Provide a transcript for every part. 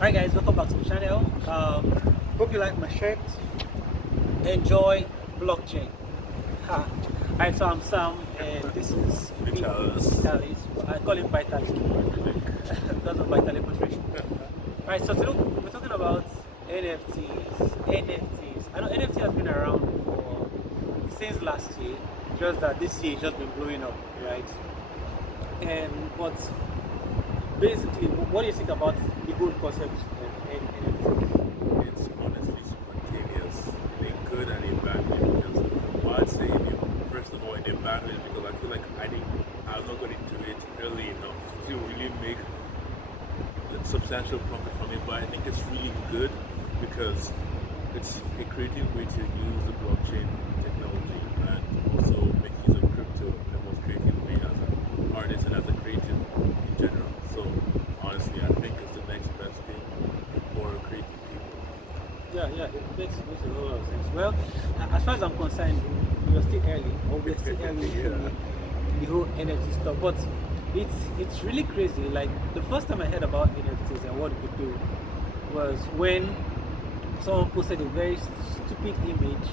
Hi guys, welcome back to the channel. Hope you like my shirt. Enjoy blockchain. Ha. Alright, so I'm Sam and this is Vitalis. I call him Vitalis because of Vitalis nutrition. Alright, so today we're talking about NFTs. NFTs. I know NFT has been around for since last year, just that this year it's just been blowing up, right? And but basically, what do you think about the whole concept of NFTs? It's honestly spontaneous in a good and a bad way because I'd say first of all in a bad way because I feel like I was not going into it early enough to really make a substantial profit from it, but I think it's really good because it's a creative way to use the blockchain technology and also make use of crypto in the most creative way as an artist and as a creative in general. So honestly, I think it's the next best thing for creative people. Yeah, it makes a whole lot of sense. Well, as far as I'm concerned, we are still early, or we're still early in the whole NFT stuff. But it's really crazy. Like the first time I heard about NFTs and what it could do was when someone posted a very stupid image,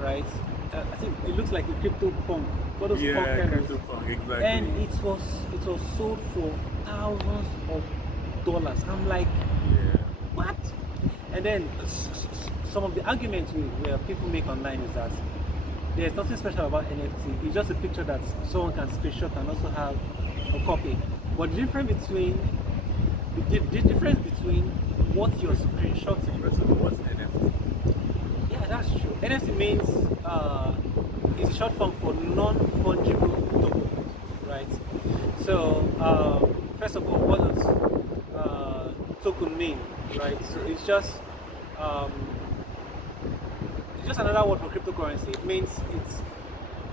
right? I think it looks like a crypto punk. What those punk crypto punk, exactly. And it was sold for thousands of dollars. I'm like, what? And then some of the arguments where people make online is that there's nothing special about NFT. It's just a picture that someone can screenshot and also have a copy. But the difference between what you're screenshotting. What's NFT? Yeah, that's true. NFT means it's a short form for non-fungible token, right? So first of all, what does token mean, right? So it's just another word for cryptocurrency. It means it's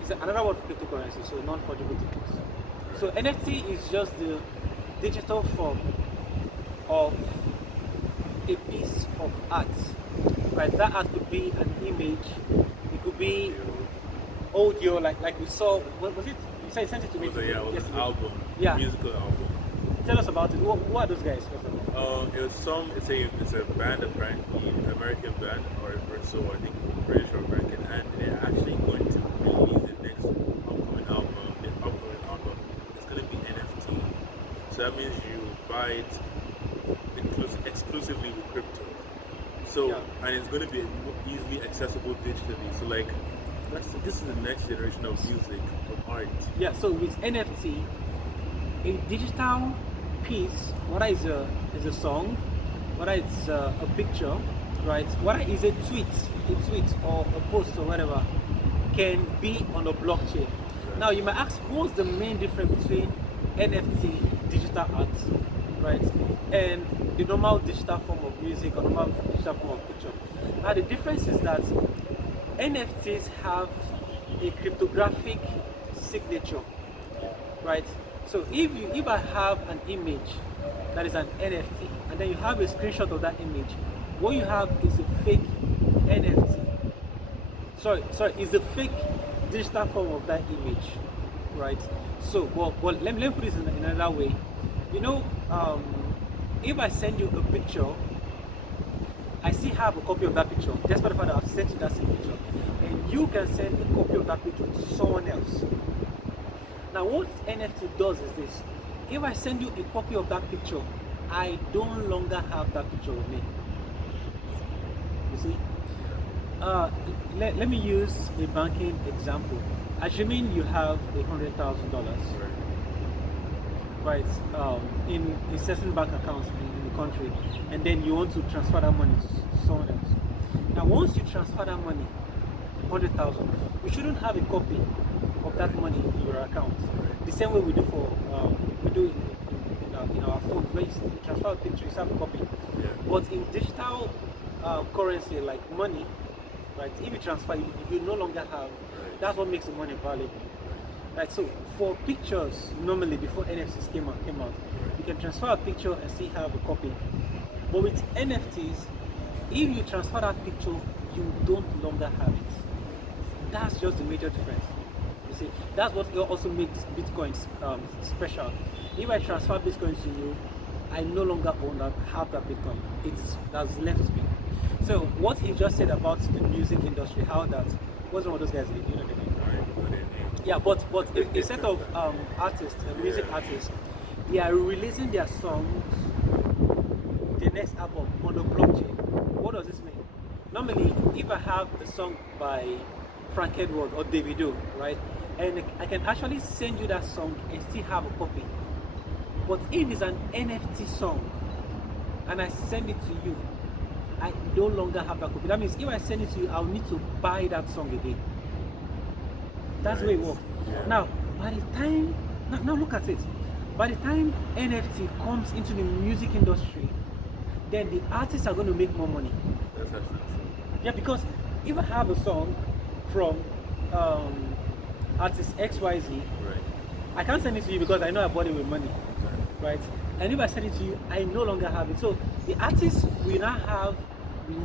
another word for cryptocurrency, so non-fungible tokens. So NFT is just the digital form of a piece of art, right? That art could be an image, it could be audio, like we saw. What was it? You said you sent it to me. It was an album, musical album. Tell us about it. Who are those guys? It's a band apparently, American band or so I think British or American, and they're actually going to release the next upcoming album. The upcoming album is going to be NFT. So that means you buy it exclusively with crypto. So and it's going to be easily accessible digitally. So like this is the next generation of music, of art. Yeah. So with NFT, a digital piece, whether is a song, whether it's a picture, right? Whether it's a tweet or a post or whatever, can be on a blockchain. Now you might ask, what's the main difference between NFT, digital art, right, and the normal digital form of music or normal digital form of picture? Now the difference is that NFTs have a cryptographic signature, right? So if I have an image that is an NFT and then you have a screenshot of that image, what you have is a fake NFT. Sorry, is the fake digital form of that image, right? So well let me put this in another way. You know, if I send you a picture, I still have a copy of that picture, despite the fact that I've sent you that same picture, and you can send a copy of that picture to someone else. Now what NFT does is this: if I send you a copy of that picture, I don't longer have that picture with me. You see? Let me use a banking example. Assuming you have $100,000, right, in a certain bank account in the country, and then you want to transfer that money to someone else. Now once you transfer that money, 100,000, you shouldn't have a copy of that money in your account. The same way we do in our phones. When you transfer a picture, you have a copy. But in digital currency like money, right? If you transfer, you no longer have. That's what makes the money valuable. Right. So for pictures, normally before NFTs came out, you can transfer a picture and still have a copy. But with NFTs, if you transfer that picture, you don't longer have it. That's just the major difference. You see, that's what also makes Bitcoin special. If I transfer Bitcoin to you, I no longer own that, have that Bitcoin. That's left me. So what he just said about the music industry, how that was one of those guys, you know the name. Yeah, but a set of artists, music artists, they are releasing their songs, the next album on the blockchain. What does this mean? Normally, if I have a song by Frank Edward or Davido, right, and I can actually send you that song and still have a copy. But if it's an NFT song and I send it to you, I no longer have that copy. That means if I send it to you, I'll need to buy that song again. That's the way it works. Yeah. Now, by the time, now look at it. By the time NFT comes into the music industry, then the artists are going to make more money. That's actually true. Yeah, because if I have a song from artist XYZ, Right. I can't send it to you because I know I bought it with money, right? And if I send it to you, I no longer have it. So the artists will now have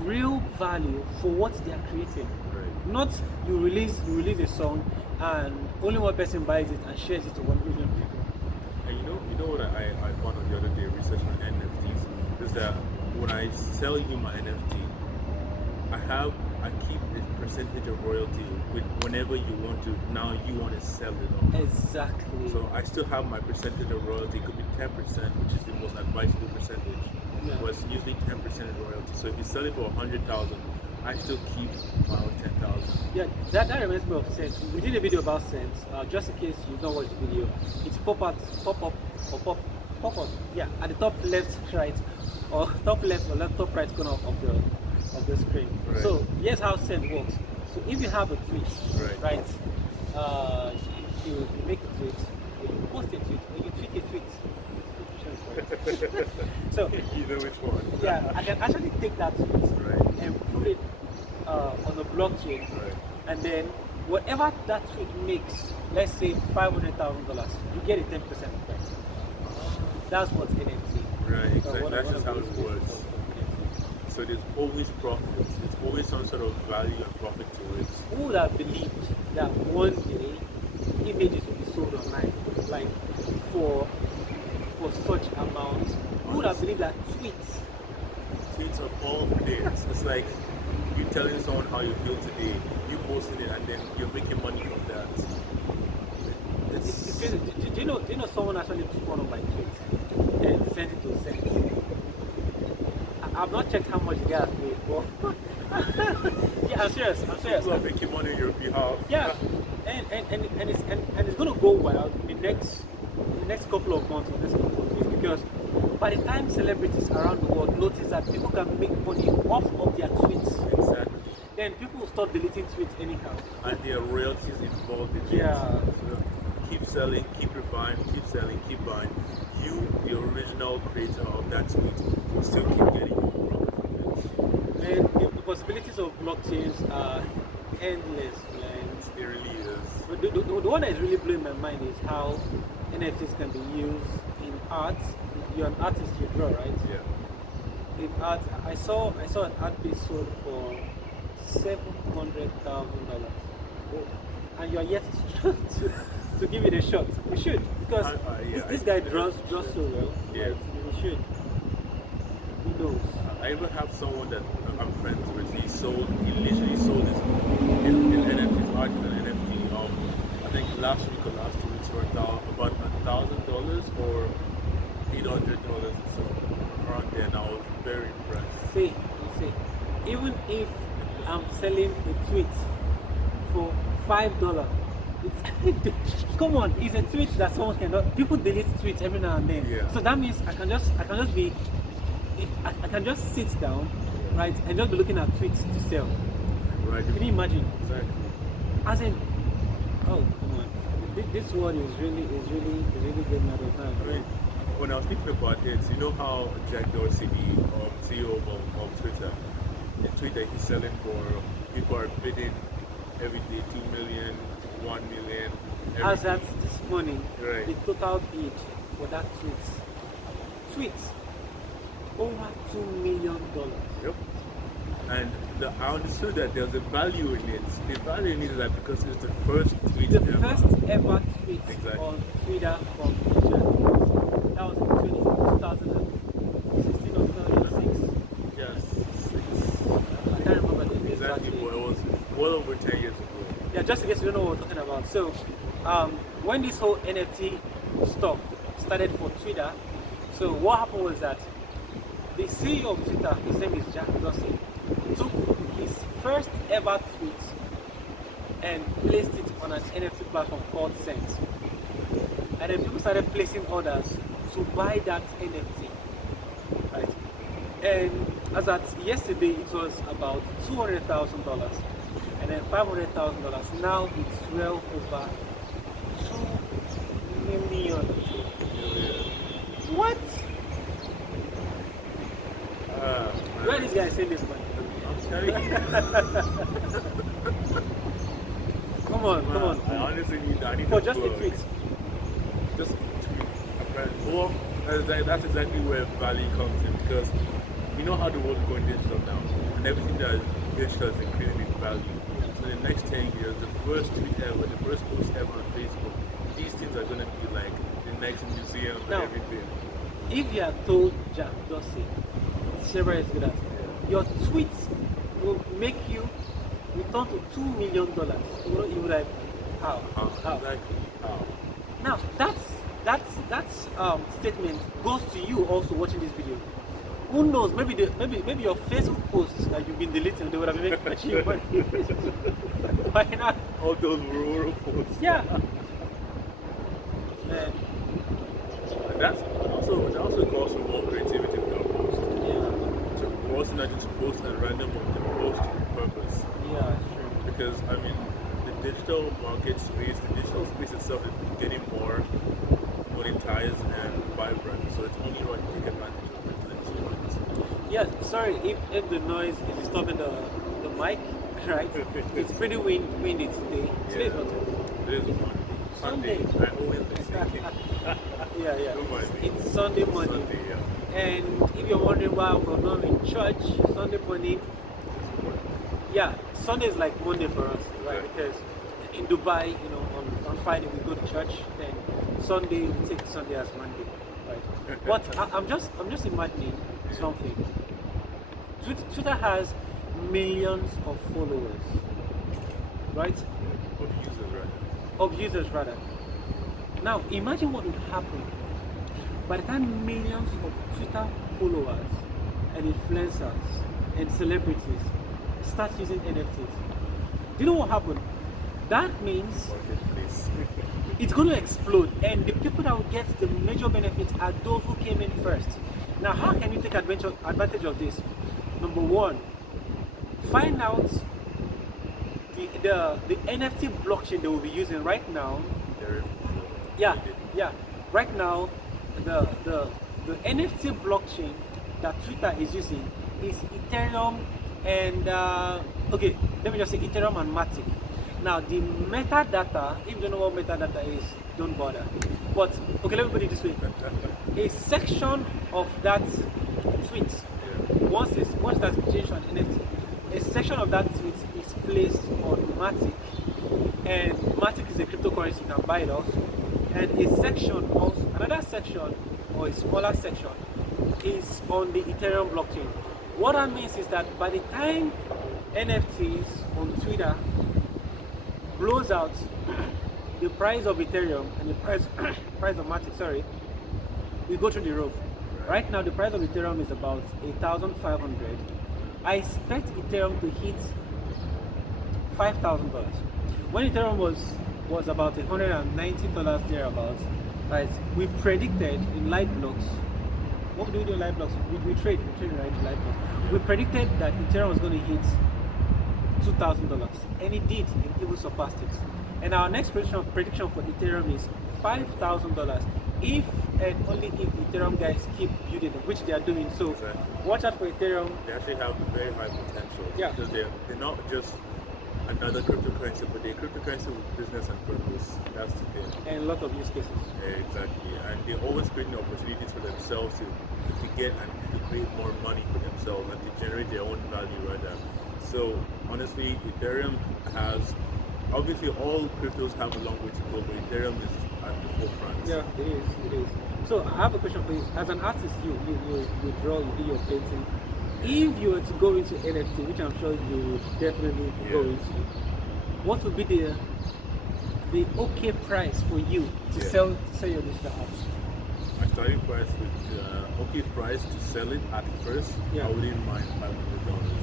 real value for what they are creating. Right. Not you release a song and only one person buys it and shares it to 1 million people. And you know what I found on the other day researching on NFTs is that when I sell you my NFT, I keep a percentage of royalty with whenever you want to. Now you want to sell it off. Exactly. So I still have my percentage of royalty. It could be 10%, which is the most advisable percentage. Yeah. But it's usually 10% of royalty. So if you sell it for 100,000, I still keep my own 10,000. Yeah, that reminds me of Sense. We did a video about Sense. Just in case you don't watch the video, it's pop up. Yeah, at the top left, right, or top left or left top right corner of the screen. Right. So here's how Send works. So if you have a tweet, right, you make a tweet, you post a tweet, or you tweet a tweet. So You know which one? yeah, I can actually take that tweet Right. and put it on the blockchain, Right. and then whatever that tweet makes, let's say $500,000, you get a 10% of that. That's what's NFT. Right, exactly. One That's of just how those it cases works. of NFT. So there's always profits. There's always some sort of value and profit to it. Who would have believed that one day images will be sold online, like for such amounts? Who would have believed that tweets? Tweets of all days. It's like you telling someone how you feel today, you posting it, and then you're making money from that. It's crazy. Do you know someone actually took one of my tweets and sent it to Sense? I've not checked how much the guy has made, but yeah, I'm serious. People are making money on your behalf. Yeah, and it's gonna go wild in the next couple of months or next couple of years, because by the time celebrities around the world notice that people can make money off of their tweets, Exactly. then people will start deleting tweets anyhow. And there are royalties involved in it. Yeah. So keep selling, keep buying, keep selling, keep buying. You, the original creator of that tweet, will still keep getting your profit from it. And the possibilities of blockchains are endless, man. It really is. But the one that is really blowing my mind is how NFTs can be used in art. You're an artist, you draw, right? Yeah. In art, I saw an art piece sold for $700,000, and you're yet to give it a shot. We should, because this guy draws so well. Yeah. Right? We should. Who knows? I even have someone that I'm friends with. He literally sold his NFTs, art and NFT. I think last week or last 2 weeks for about $1,000 or $800. So around there, and I was very impressed. See, even if I'm selling a tweet for $5, it's come on, it's a tweet that someone cannot. People delete tweets every now and then. Yeah. So that means I can just sit down, right, and just be looking at tweets to sell. Right. Can you imagine? Exactly. As in, oh come on, this word is really getting out of hand. Right. When I was thinking about it, you know how Jack Dorsey, the CEO of Twitter, the tweet that he's selling for, people are bidding every day 2 million, 1 million. As at this morning, Right. the total bid for that tweet over $2 million. Yep. And I understood that there's a value in it. The value in it is that because it's the first tweet The ever. first ever tweet Exactly. on Twitter from Jack. That was in 2003. just in case you don't know what we're talking about. So, when this whole NFT stuff started for Twitter, so what happened was that the CEO of Twitter, his name is Jack Dorsey, took his first ever tweet and placed it on an NFT platform called Sense. And then people started placing orders to buy that NFT. Right? And as at yesterday, it was about $200,000, and then $500,000. Now it's well over 2 million. What? Where are these guys saying this money? I'm telling you. Come on. I honestly need For to just a plug. tweet. Just well, that's exactly where value comes in, because you know how the world's going digital now, and everything that is digital is increasing in value. So in the next 10 years, the first tweet ever, the first post ever on Facebook, these things are going to be like the next museum and Now, everything. if you are told Jack Dorsey, several years ago, that your tweets will make you return to $2 million, you would like, how? Exactly. How? Now that statement goes to you also watching this video. Who knows? Maybe your Facebook posts that you've been deleting, they would have been making you money. Why not? All those rural posts. Yeah. Man. And that also calls for more creativity with your post. Yeah. To also not just post at random, but to post with purpose. Yeah, sure. Because I mean, the digital market space, the digital space itself is getting more monetized and vibrant. So it's only right to take advantage of it. Yeah, sorry if the noise is disturbing the mic, right? It's pretty windy today. Today is what? It is fun. Sunday. I always say Yeah. Don't mind me. It's Sunday morning. Sunday, yeah. And if you're wondering why we're not in church Sunday morning, yeah, Sunday is like Monday for us, right? Okay. Because in Dubai, on Friday we go to church, then Sunday we take Sunday as Monday, right? But I'm just imagining something. Twitter has millions of followers, right? Of users rather. Now imagine what would happen by the time millions of Twitter followers and influencers and celebrities start using NFTs. Do you know what happened? That means it's going to explode, and the people that will get the major benefits are those who came in first. Now, how can you take advantage of this? Number one, find out the NFT blockchain they will be using right now. Yeah. Right now, the NFT blockchain that Twitter is using is Ethereum and okay, let me just say Ethereum and Matic. Now the metadata, if you don't know what metadata is, don't bother. But okay, let me put it this way: a section of that tweet, once that's changed on NFT, a section of that tweet is placed on Matic, and Matic is a cryptocurrency, you can buy it also. And another section or a smaller section is on the Ethereum blockchain. What that means is that by the time NFTs on Twitter blows out, the price of Ethereum and the price of Matic, we go through the roof. Right now, the price of Ethereum is about 8,500. I expect Ethereum to hit $5,000. When Ethereum was about $190 thereabouts, right? We predicted in light blocks. What do we do in light blocks? We trade in light blocks. We predicted that Ethereum was going to hit $2,000, and it did. It even surpassed it. And our next prediction for Ethereum is $5,000 if and only if Ethereum guys keep building it, which they are doing. So watch out for Ethereum. They actually have very high potential. Yeah. Because they're not just another cryptocurrency, but they're cryptocurrency with business and purpose. That's the thing. And a lot of use cases. Exactly. And they're always creating opportunities for themselves to get and to create more money for themselves and to generate their own value rather. So honestly, Ethereum has, obviously all cryptos have a long way to go, but Ethereum is at the forefront. Yeah, it is. So I have a question for you. As an artist, you draw, you do your painting. If you were to go into NFT, which I'm sure you would definitely go into, what would be the okay price for you to Yeah. sell your digital art? My starting price with okay price to sell it at first. Yeah. I wouldn't mind $500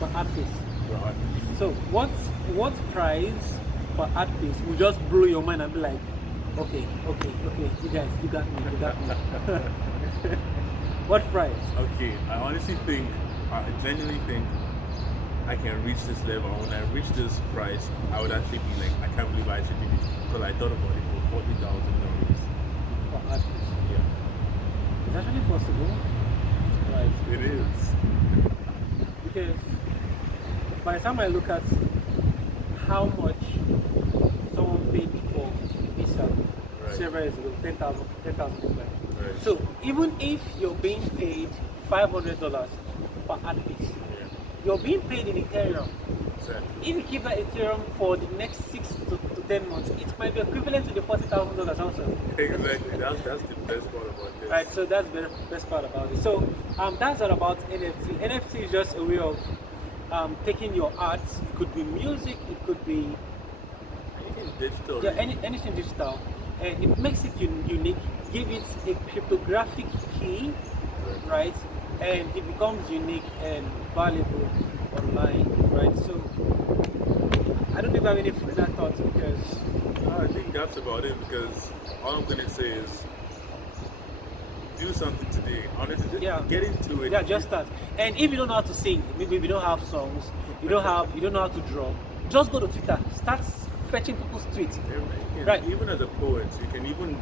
Per art piece. per art piece. So what price per art piece will just blow your mind and be like, okay, you guys, you got me. What price? Okay, I genuinely think I can reach this level. When I reach this price, I would actually be like, I can't believe I actually did it because I thought about it for $40,000. Per art piece. Yeah, Is that really possible? Right. it is. Because by the time I look at how much someone paid for visa Right. several years ago, 10,000 people. Right. So even if you're being paid $500 per art piece, Yeah, you're being paid in Ethereum. exactly. If you keep that Ethereum for the next 6 to 10 months, it might be equivalent to the $40,000 also. Exactly. That's the best part about this. Right, so that's the best part about it. So that's all about NFT. NFT is just a way of taking your art. It could be music, it could be Anything digital. yeah, anything digital, and it makes it unique. Give it a cryptographic key, right? And it becomes unique and valuable online, right? So I don't even have any further thoughts because I think that's about it because all I'm gonna say is do something today. Honestly, just Yeah. get into it. yeah, just start. And if you don't know how to sing, maybe you don't have songs, you don't know how to draw, just go to Twitter, start fetching people's tweets. Right. Even as a poet, you can even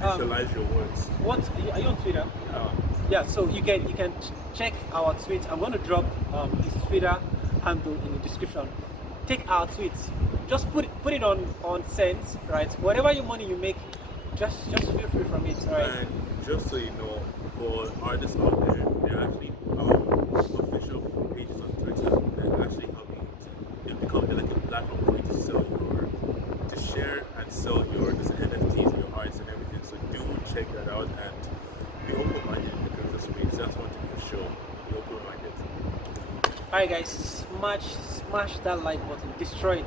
visualize your words. What are you on Twitter? Uh, Yeah, so you can check our tweet. I'm going to drop his Twitter handle in the description. Take our tweets, just put it on send, right? Whatever your money you make, just feel free from it, right? And just so you know, for artists out there, there are actually official pages on Twitter that actually help you to become like a platform for you to share and sell your NFTs, your arts and everything. So do check that out and be open-minded because this space. That's one thing for sure. Be open-minded. Alright guys, smash that like button, destroy it,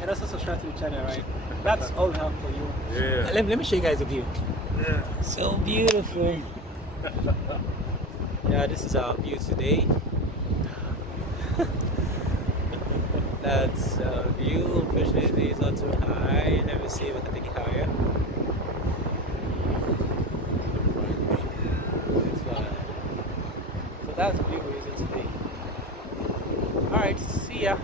and also subscribe to the channel, right? That's all we have for you. Yeah. Let me show you guys the view. Yeah. So beautiful. Yeah, this is our view today. That's a view. Unfortunately, it's not too high. Let me see if I can take it higher. It's fine. So that's the view we're using today. Alright, see ya.